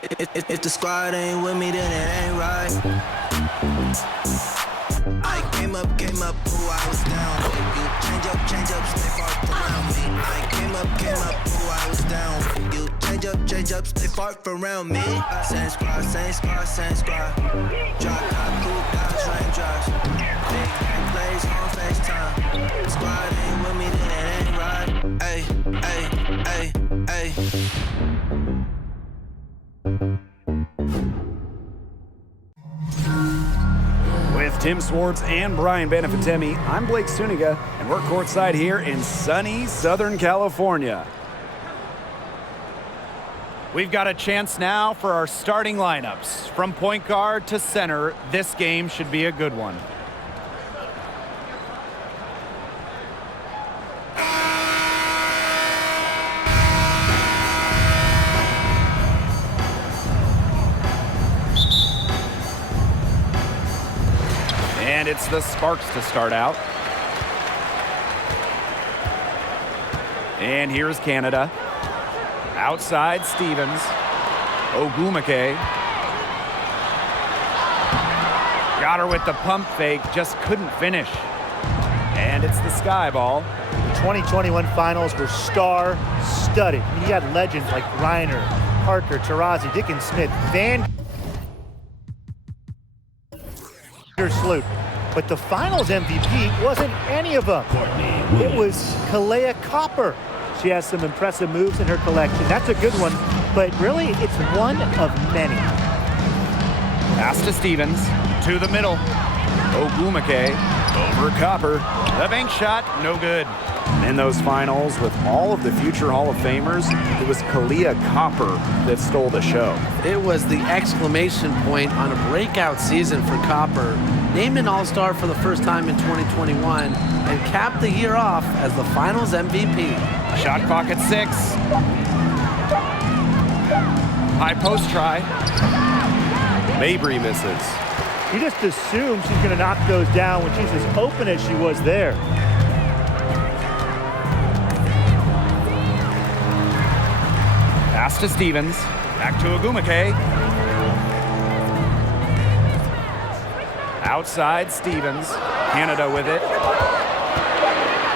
If the squad ain't with me, then it ain't right. I came up, who I was down with. You change up, stay far around me. I came up, who I was down with. You change up, stay far around me. Same squad. Drop top, coupe, dodge, raindrops. Big game plays on FaceTime. Squad ain't with me, then it ain't right. Ay. With Tim Swartz and Brian Benefitemi, I'm Blake Suniga, and we're courtside here in sunny Southern California. We've got a chance now for our starting lineups. From point guard to center, this game should be a good one. And it's the Sparks to start out. And here's Canada. Outside, Stevens. Ogumake. Got her with the pump fake, just couldn't finish. And it's the Sky Ball. The 2021 finals were star-studded. You had legends like Reiner, Parker, Taurasi, Dickens Smith, Van Sloot. But the finals MVP wasn't any of them. It was Kalea Copper. She has some impressive moves in her collection. That's a good one, but really it's one of many. Pass to Stevens, to the middle. Ogumake, over Copper. The bank shot, no good. In those finals, with all of the future Hall of Famers, it was Kalea Copper that stole the show. It was the exclamation point on a breakout season for Copper. Named an All-Star for the first time in 2021 and capped the year off as the finals MVP. Shot clock at 6. High post try. Mabry misses. You just assume she's going to knock those down when she's as open as she was there. Pass to Stevens. Back to Ogumake. Outside, Stevens. Canada with it.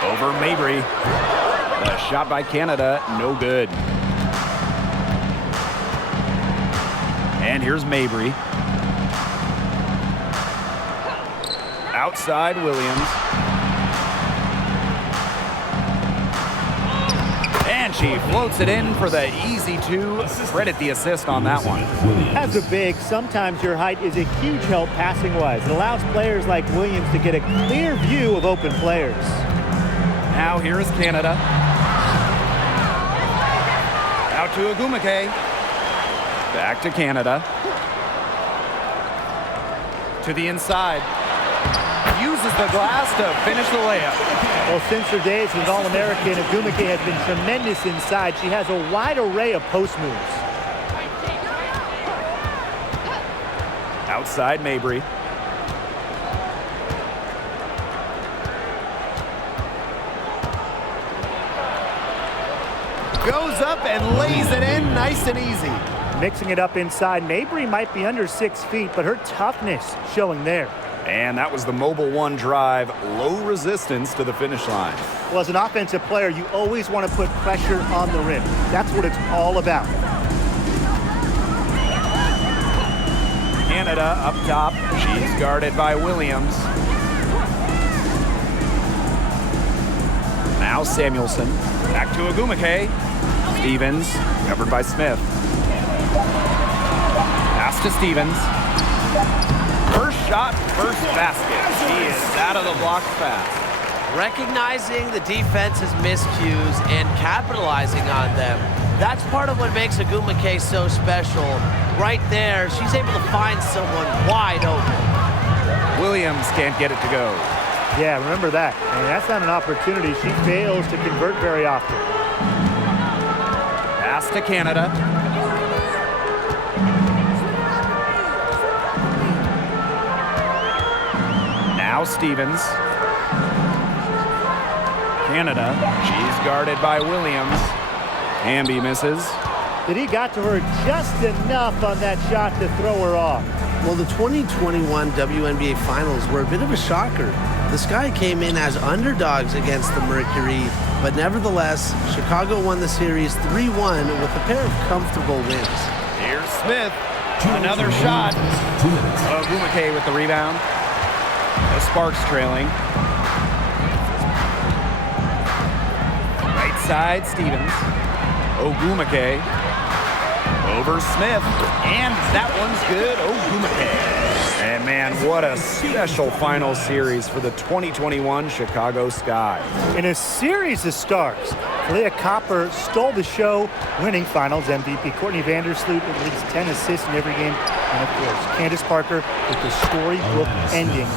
Over Mabry. A shot by Canada, no good. And here's Mabry. Outside, Williams. And she floats it in for the easy two. Credit the assist on that one. As a big, sometimes your height is a huge help passing-wise. It allows players like Williams to get a clear view of open players. Now here is Canada. Out to Ogumake. Back to Canada. To the inside. Uses the glass to finish the layup. Well, since her days as an All-American, Ogumake has been tremendous inside. She has a wide array of post moves. Outside, Mabry. Goes up and lays it in nice and easy. Mixing it up inside, Mabry might be under 6 feet, but her toughness showing there. And that was the Mobile One drive, low resistance to the finish line. Well, as an offensive player, you always want to put pressure on the rim. That's what it's all about. Canada up top. She's guarded by Williams. Now Samuelson. Back to Ogumake. Stevens, covered by Smith. Pass to Stevens. First shot, first basket. She is out of the block fast. Recognizing the defense's miscues and capitalizing on them. That's part of what makes Ogumake so special. Right there, she's able to find someone wide open. Williams can't get it to go. Yeah, remember that. And that's not an opportunity she fails to convert very often. Pass to Canada. Now Stevens. Canada, she's guarded by Williams. Hamby misses. that he got to her just enough on that shot to throw her off. Well, the 2021 WNBA Finals were a bit of a shocker. The Sky came in as underdogs against the Mercury, but nevertheless, Chicago won the series 3-1 with a pair of comfortable wins. Here's Smith. Another shot. Ogumake with the rebound. The Sparks trailing. Right side, Stevens. Ogumake. Over Smith. And that one's good. Ogumake. And man, what a special final series for the 2021 Chicago Sky. In a series of stars, Kalea Copper stole the show, winning Finals MVP. Courtney Vandersloot with at least 10 assists in every game. And of course, Candace Parker with the storybook ending,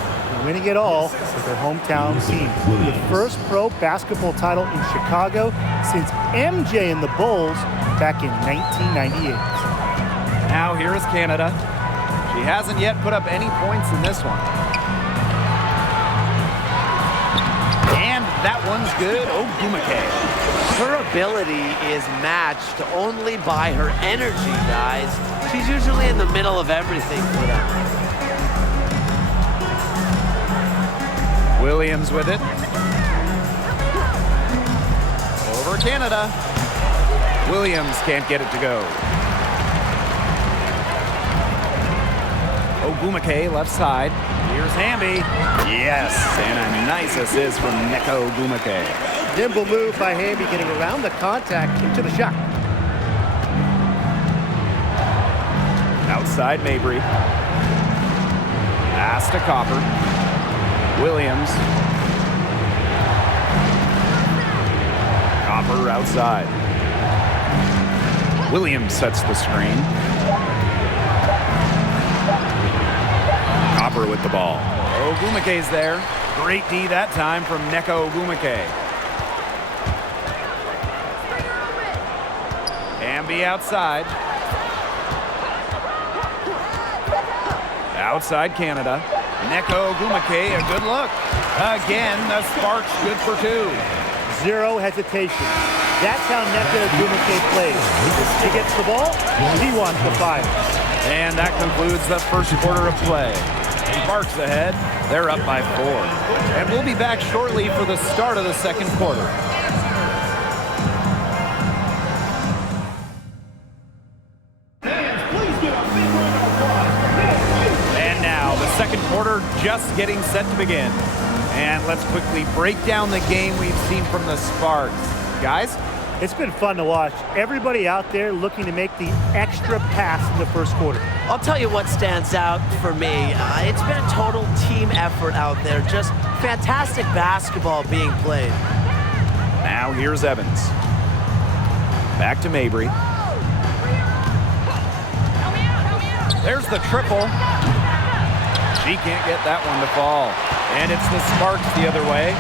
winning it all with her hometown team. The first pro basketball title in Chicago since MJ and the Bulls back in 1998. Now here is Canada. She hasn't yet put up any points in this one. And that one's good. Ogumake. Her ability is matched only by her energy, guys. She's usually in the middle of everything for them. Williams with it. Over Canada. Williams can't get it to go. Ogumake left side. Here's Hamby. Yes, and a nice assist from Neko Ogumake. Nimble move by Hamby, getting around the contact into the shot. Outside Mabry. Pass to Copper. Williams. Copper outside. Williams sets the screen. Copper with the ball. Ogumake's there. Great D that time from Neko Ogumake. Hamby outside. Outside Canada. Neko Ogumake, a good look. Again, the Sparks good for two. Zero hesitation. That's how Neko Ogumake plays. He gets the ball, he wants the fire. And that concludes the first quarter of play. Sparks ahead. They're up by 4. And we'll be back shortly for the start of the second quarter. And now the second quarter just getting set to begin. And let's quickly break down the game we've seen from the Sparks. Guys? It's been fun to watch. Everybody out there looking to make the extra pass in the first quarter. I'll tell you what stands out for me. It's been a total team effort out there. Just fantastic basketball being played. Now here's Evans. Back to Mabry. There's the triple. She can't get that one to fall. And it's the Sparks the other way.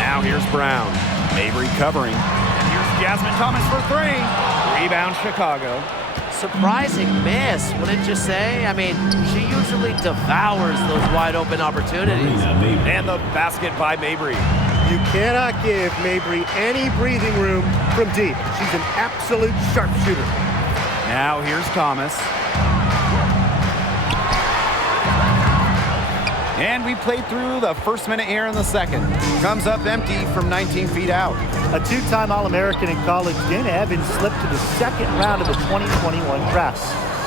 Now here's Brown. Mabry covering. And here's Jasmine Thomas for 3. Rebound Chicago. Surprising miss, wouldn't you say? I mean, she usually devours those wide open opportunities. And the basket by Mabry. You cannot give Mabry any breathing room from deep. She's an absolute sharpshooter. Now here's Thomas. And we played through the first minute here in the second. Comes up empty from 19 feet out. A two-time All-American in college, Dana Evans slipped to the second round of the 2021 draft.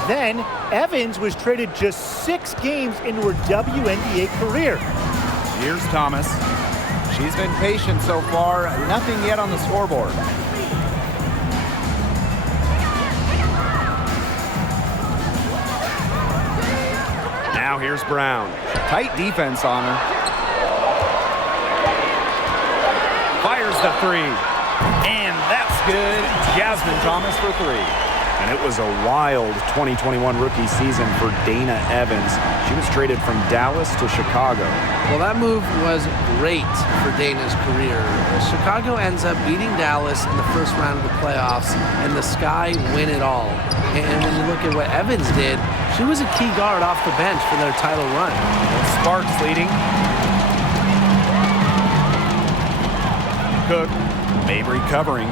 Then, Evans was traded just 6 games into her WNBA career. Here's Thomas. She's been patient so far. Nothing yet on the scoreboard. Now here's Brown. Tight defense on her. Fires the 3. And that's good. Jasmine Thomas for 3. And it was a wild 2021 rookie season for Dana Evans. She was traded from Dallas to Chicago. Well, that move was great for Dana's career. Chicago ends up beating Dallas in the first round of the playoffs, and the Sky win it all. And when you look at what Evans did, she was a key guard off the bench for their title run. Sparks leading. Cook Mabry covering.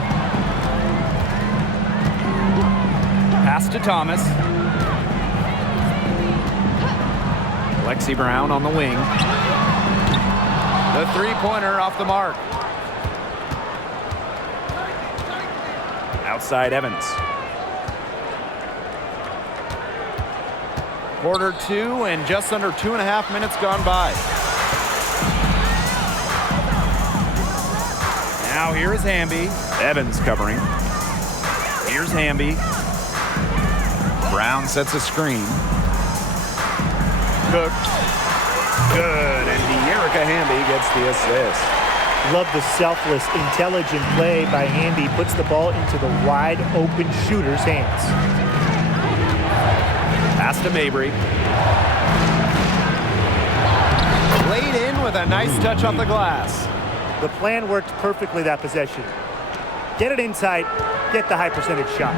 Pass to Thomas. Lexi Brown on the wing. The three-pointer off the mark. Outside Evans. Quarter 2 and just under 2.5 minutes gone by. Now here is Hamby. Evans covering. Here's Hamby. Brown sets a screen. Cook. Good, and De'Erica Hamby gets the assist. Love the selfless, intelligent play by Hamby. Puts the ball into the wide open shooter's hands. Pass to Mabry. Laid in with a nice touch off the glass. The plan worked perfectly that possession. Get it inside, get the high percentage shot.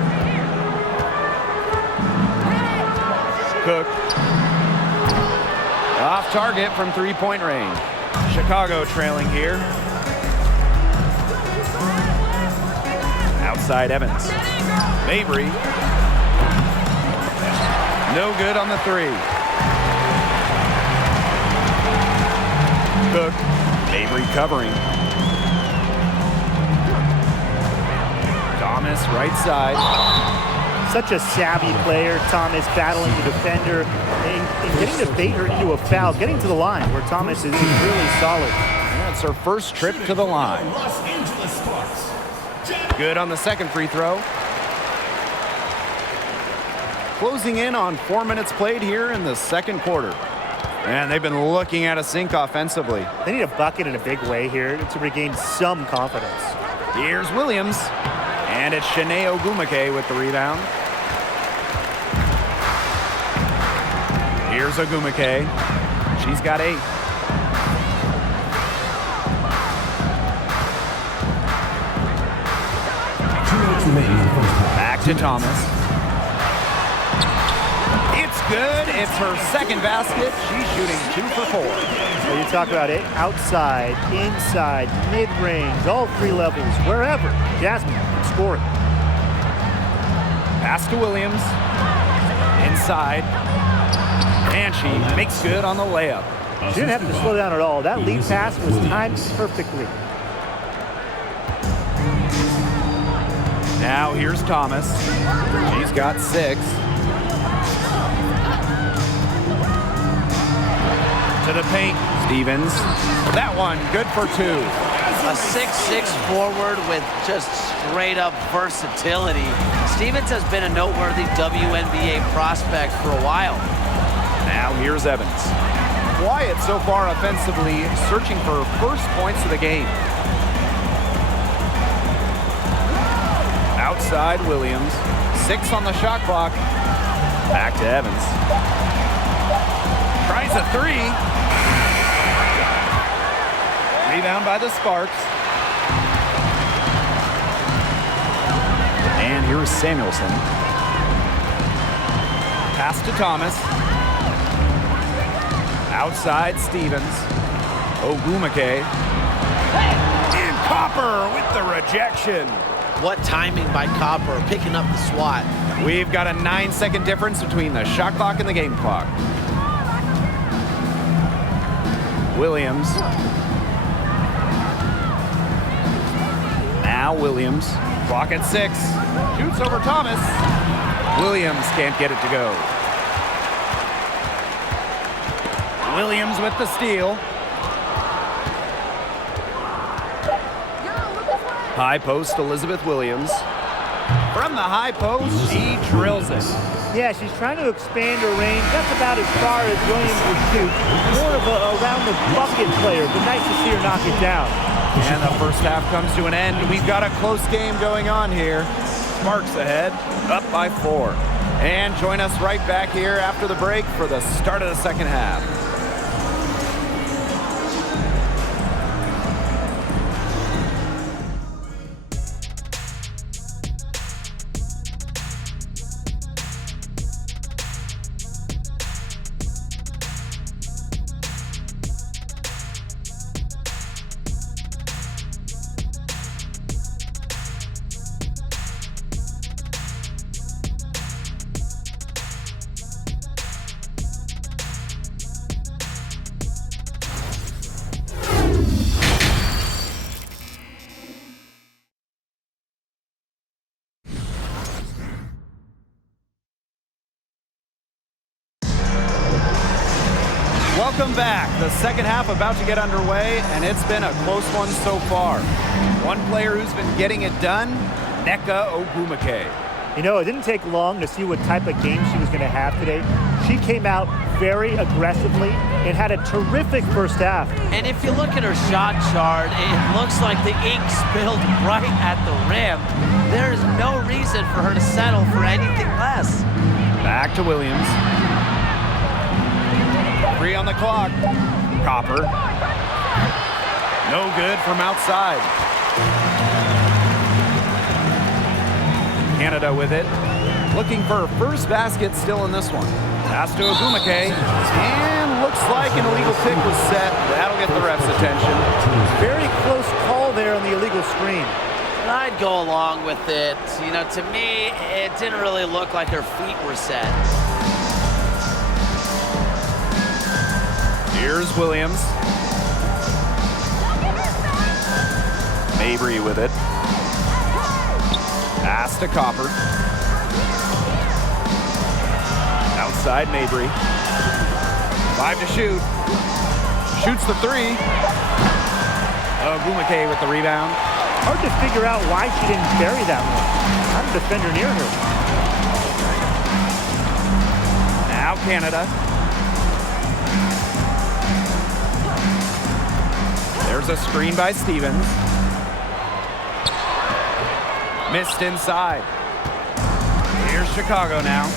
Cook. Off target from three-point range. Chicago trailing here. Outside Evans. Mabry. No good on the three. Cook. Mabry covering. Thomas right side. Such a savvy player, Thomas, battling the defender and getting to bait her into a foul, getting to the line where Thomas is really solid. That's her first trip to the line. Good on the second free throw. Closing in on 4 minutes played here in the second quarter. And they've been looking at a sink offensively. They need a bucket in a big way here to regain some confidence. Here's Williams. And it's Shanae Ogumake with the rebound. Here's Ogumake. She's got 8. Back to Thomas. It's good. It's her second basket. She's shooting 2 for 4. So you talk about it outside, inside, mid-range, all 3 levels, wherever. Jasmine can score it. Pass to Williams. Inside. And she makes good on the layup. She didn't have to slow down at all. That lead pass was timed perfectly. Now here's Thomas. She's got 6. To the paint. Stevens. That one good for 2. A 6'6" forward with just straight-up versatility. Stevens has been a noteworthy WNBA prospect for a while. Now here's Evans. Quiet so far offensively, searching for first points of the game. Outside Williams. 6 on the shot clock. Back to Evans. Tries a 3. Rebound by the Sparks. And here's Samuelson. Pass to Thomas. Outside Stevens. Ogumake. And Copper with the rejection. What timing by Copper, picking up the swat. We've got a 9-second difference between the shot clock and the game clock. Williams. Now Williams. Clock at 6. Shoots over Thomas. Williams can't get it to go. Williams with the steal. High post, Elizabeth Williams. From the high post, she drills it. Yeah, she's trying to expand her range. That's about as far as Williams will shoot. More of a around-the-bucket player, but nice to see her knock it down. And the first half comes to an end. We've got a close game going on here. Sparks ahead, up by 4. And join us right back here after the break for the start of the second half. back. The second half about to get underway, and it's been a close one so far. One player who's been getting it done, Nneka Ogwumike. You know, it didn't take long to see what type of game she was going to have today. She came out very aggressively and had a terrific first half. And if you look at her shot chart, it looks like the ink spilled right at the rim. There is no reason for her to settle for anything less. Back to Williams. 3 on the clock. Copper. No good from outside. Canada with it. Looking for her first basket still in this one. Pass to Ogwumike. And looks like an illegal pick was set. That'll get the ref's attention. Very close call there on the illegal screen. And I'd go along with it. You know, to me, it didn't really look like her feet were set. Here's Williams. Mabry with it. Pass to Copper. Outside Mabry. 5 to shoot. Shoots the 3. Ogwumike with the rebound. Hard to figure out why she didn't bury that one. Not a defender near her. Now Canada. There's a screen by Stevens. Missed inside. Here's Chicago now.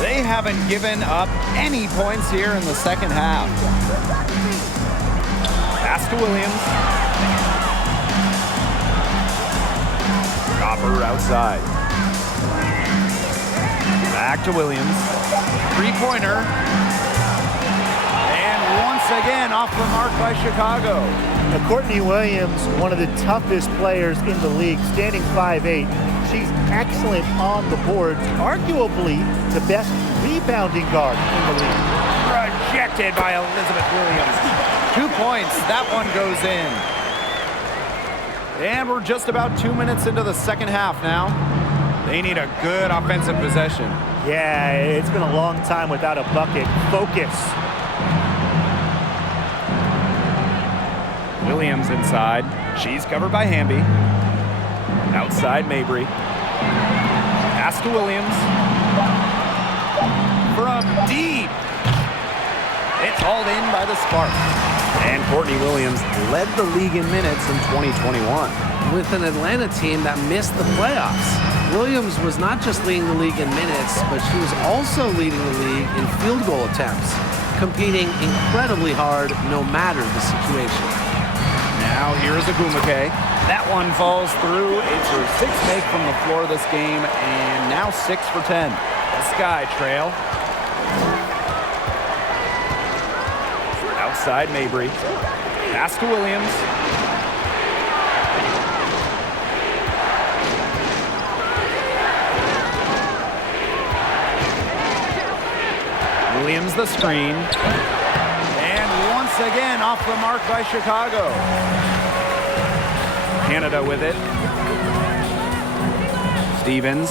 They haven't given up any points here in the second half. Pass to Williams. Copper outside. Back to Williams. 3-pointer. And once again off the mark by Chicago. Now, Courtney Williams, one of the toughest players in the league, standing 5'8". She's excellent on the boards, arguably the best rebounding guard in the league. Rejected by Elizabeth Williams. 2 points. That one goes in. And we're just about 2 minutes into the second half now. They need a good offensive possession. Yeah, it's been a long time without a bucket. Focus. Williams inside. She's covered by Hamby. Outside Mabry. Pass to Williams. From deep. It's hauled in by the Sparks. And Courtney Williams led the league in minutes in 2021. With an Atlanta team that missed the playoffs. Williams was not just leading the league in minutes, but she was also leading the league in field goal attempts, competing incredibly hard no matter the situation. Now here's Ogwumike. That one falls through. It's her 6th make from the floor this game, and now 6 for 10. The Sky trail. Outside Mabry. Pass to Williams. Williams the screen. And once again off the mark by Chicago. Canada with it. Stevens.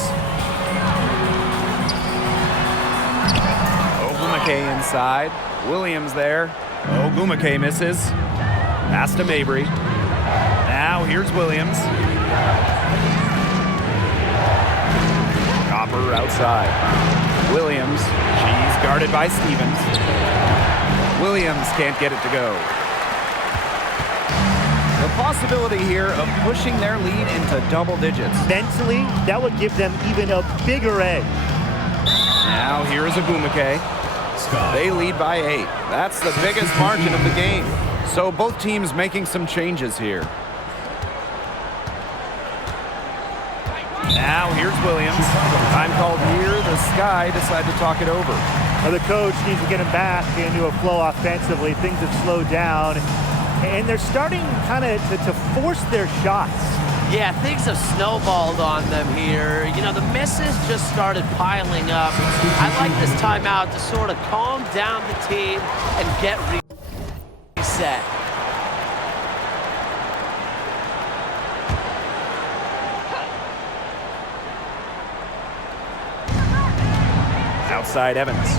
Ogwumike inside. Williams there. Ogwumike misses. Pass to Mabry. Now here's Williams. Copper outside. Williams. She's guarded by Stevens. Williams can't get it to go. The possibility here of pushing their lead into double digits. Mentally, that would give them even a bigger edge. Now here's Ogwumike. They lead by 8. That's the biggest margin of the game. So both teams making some changes here. Now here's Williams. Time called here. The Sky decide to talk it over. Now the coach needs to get him back into a flow offensively. Things have slowed down, and they're starting kind of to force their shots. Yeah, things have snowballed on them here. You know, the misses just started piling up. I like this timeout to sort of calm down the team and get reset. Outside Evans.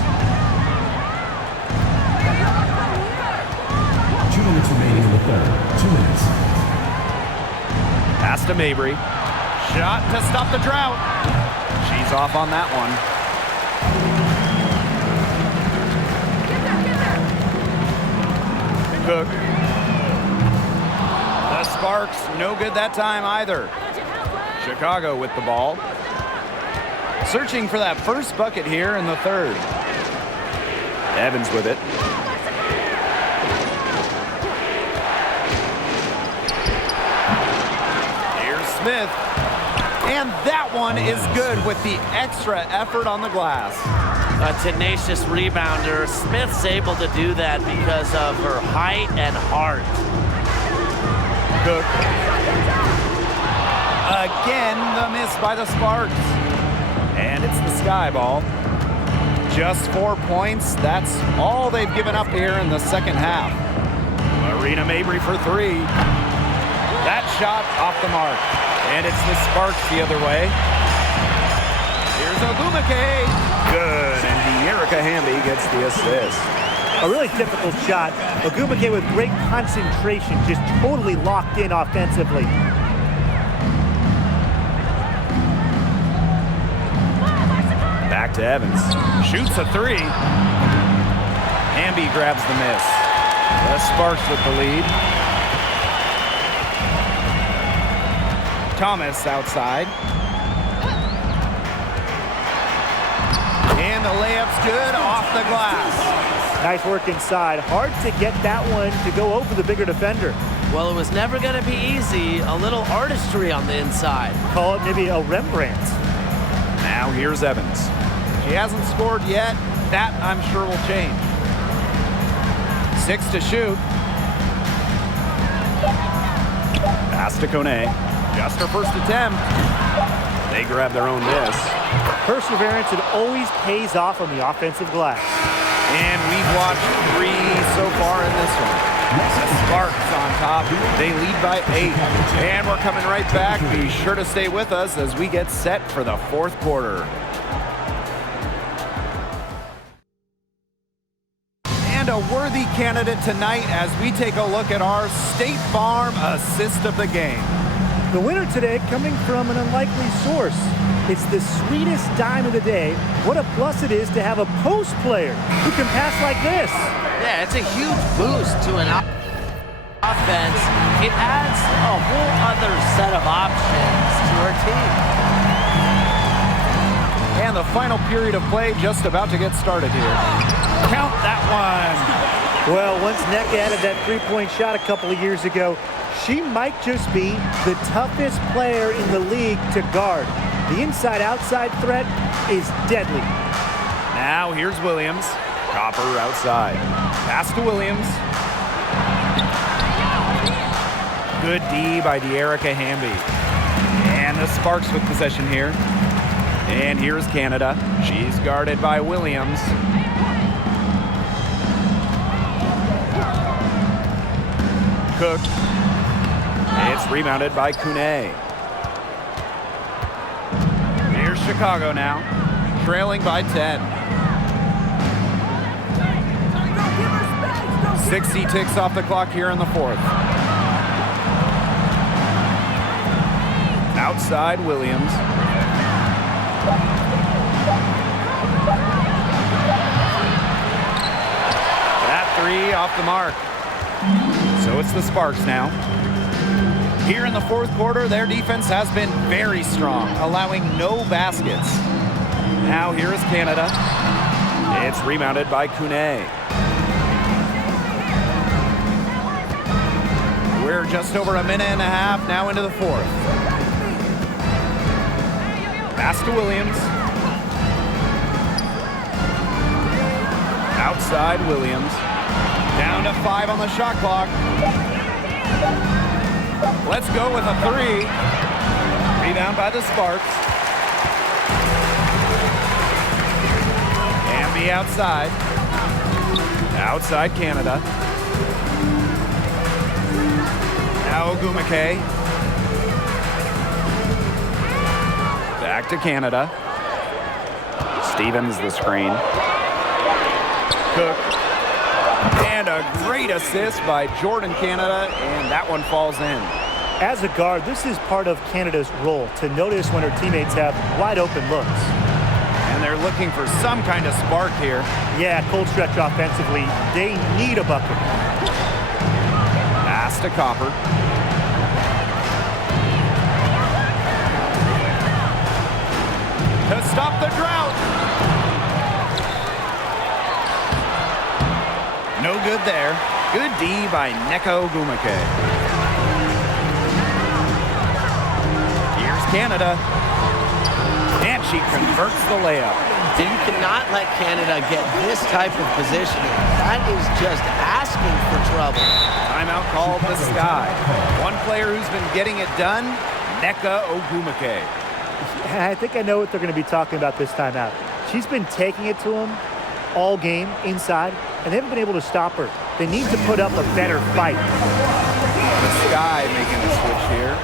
Third, 2 minutes. Pass to Mabry. Shot to stop the drought. She's off on that one. Cook. The Sparks, no good that time either. Chicago with the ball. Searching for that first bucket here in the third. Evans with it. Here's Smith. And that one is good with the extra effort on the glass. A tenacious rebounder. Smith's able to do that because of her height and heart. Cook. Again, the miss by the Sparks. And it's the Sky Ball. Just 4 points. That's all they've given up here in the second half. Marina Mabry for three. That shot off the mark. And it's the Sparks the other way. Here's Ogumake. Good. And De'Erica Hamby gets the assist. A really difficult shot. Ogumake with great concentration, just totally locked in offensively. Back to Evans. Shoots a three. Hamby grabs the miss. The Sparks with the lead. Thomas outside. And the layup's good off the glass. Nice work inside. Hard to get that one to go over the bigger defender. Well, it was never going to be easy. A little artistry on the inside. Call it maybe a Rembrandt. Now here's Evans. She hasn't scored yet. That, I'm sure, will change. 6 to shoot. Pass to Kone. Just her first attempt. They grab their own miss. Perseverance, it always pays off on the offensive glass. And we've watched 3 so far in this one. The Sparks on top. They lead by 8. And we're coming right back. Be sure to stay with us as we get set for the fourth quarter. And a worthy candidate tonight as we take a look at our State Farm assist of the game. The winner today coming from an unlikely source. It's the sweetest dime of the day. What a plus it is to have a post player who can pass like this. Yeah, it's a huge boost to an offense. It adds a whole other set of options to our team. And the final period of play just about to get started here. Count that one. Well, once Nneka added that three-point shot a couple of years ago, she might just be the toughest player in the league to guard. The inside-outside threat is deadly. Now here's Williams. Copper outside. Pass to Williams. Good D by De'Erica Hamby. And the Sparks with possession here. And here's Canada. She's guarded by Williams. Cook. It's rebounded by Kune. Here's Chicago now, trailing by 10. 60 ticks off the clock here in the fourth. Outside Williams. That three off the mark. So it's the Sparks now. Here in the fourth quarter, their defense has been very strong, allowing no baskets. Now here is Canada. It's rebounded by Kune. We're just over a minute and a half now into the fourth. Pass to Williams. Outside Williams. Down to 5 on the shot clock. Let's go with a three. Rebound by the Sparks. Hamby outside. Outside Canada. Now Ogumake. Back to Canada. Stevens the screen. Cook. And a great assist by Jordan Canada, and that one falls in. As a guard, this is part of Canada's role, to notice when her teammates have wide open looks. And they're looking for some kind of spark here. Yeah, cold stretch offensively. They need a bucket. Pass to Copper. To stop the drought. No good there. Good D by Neko Gumake. Here's Canada. And she converts the layup. And you cannot let Canada get this type of positioning. That is just asking for trouble. Timeout called the Sky. One player who's been getting it done, Nneka Ogwumike. I think I know what they're going to be talking about this timeout. She's been taking it to them all game inside, and they haven't been able to stop her. They need to put up a better fight. The Sky making the switch here.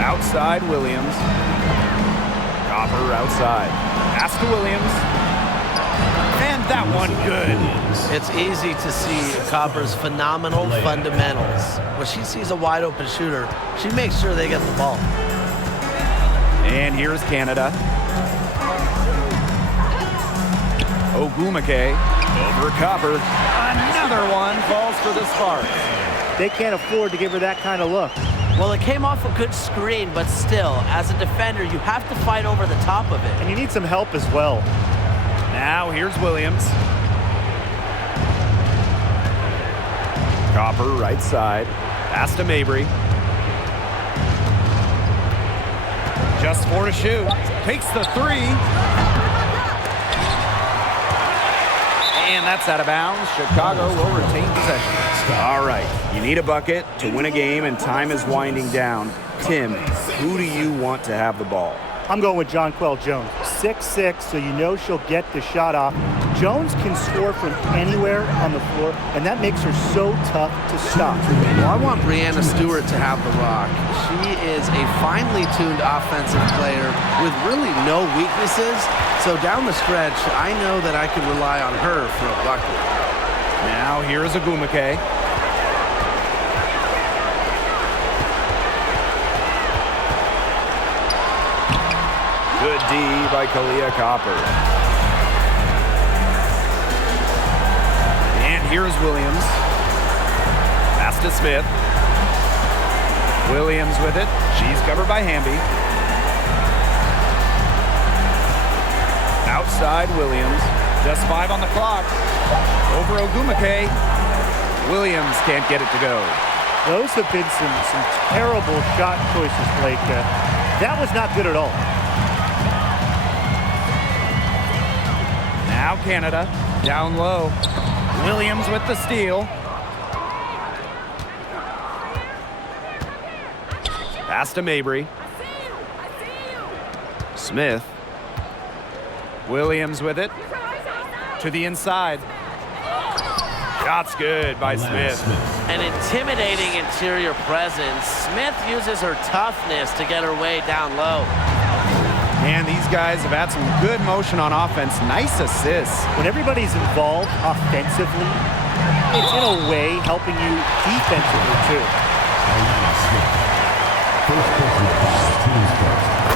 Outside Williams. Copper outside. Pass to Williams. And that one good. It's easy to see Copper's phenomenal fundamentals. When she sees a wide open shooter, she makes sure they get the ball. And here's Canada. Ogwumike over Copper. Another one falls for the Sparks. They can't afford to give her that kind of look. Well, it came off a good screen, but still, as a defender, you have to fight over the top of it. And you need some help as well. Now here's Williams. Copper right side. Pass to Mabry. Just 4 to shoot. Takes the 3. And that's out of bounds. Chicago will retain possession. All right, you need a bucket to win a game, and time is winding down. Tim, who do you want to have the ball? I'm going with Jonquel Jones. 6'6", so you know she'll get the shot off. Jones can score from anywhere on the floor, and that makes her so tough to stop. Well, I want Brianna Stewart to have the rock. She is a finely tuned offensive player with really no weaknesses. So down the stretch, I know that I can rely on her for a bucket. Now here's Ogwumike. Good D by Kalia Copper. And here's Williams. Pass to Smith. Williams with it. She's covered by Hamby. Outside Williams. Just 5 on the clock. Over Ogwumike. Williams can't get it to go. Those have been some terrible shot choices, Blake. That was not good at all. Now Canada, down low. Williams with the steal. Pass to Mabry. Smith. Williams with it. To the inside. Shot's good by Smith. An intimidating interior presence. Smith uses her toughness to get her way down low. And these guys have had some good motion on offense. Nice assists. When everybody's involved offensively, it's in a way helping you defensively too.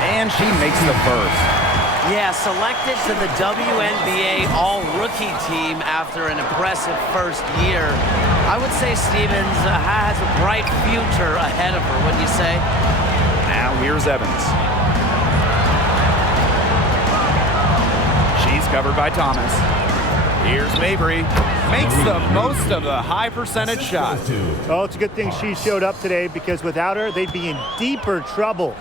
And she makes the first. Yeah, selected to the WNBA All-Rookie team after an impressive first year. I would say Stevens has a bright future ahead of her, wouldn't you say? Now here's Evans. She's covered by Thomas. Here's Mabry. Makes the most of the high percentage shot. Oh, it's a good thing she showed up today, because without her, they'd be in deeper trouble.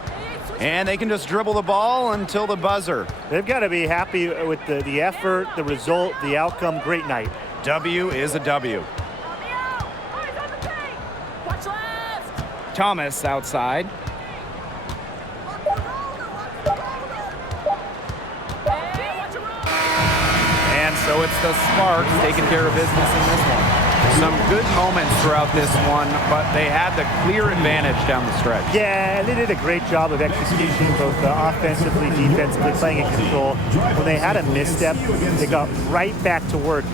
And they can just dribble the ball until the buzzer. They've got to be happy with the effort, the result, the outcome. Great night. W is a W. Thomas outside. And so it's the Sparks taking care of business in this one. Some good moments throughout this one, but they had the clear advantage down the stretch. Yeah, and they did a great job of execution, both offensively, defensively, playing in control. When they had a misstep, they got right back to work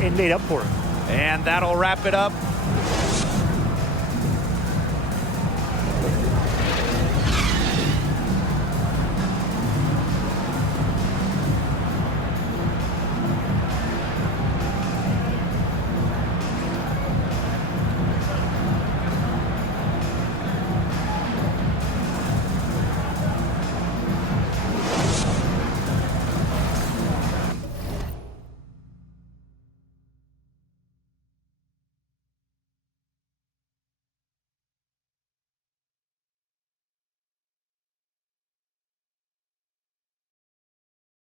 and made up for it. And that'll wrap it up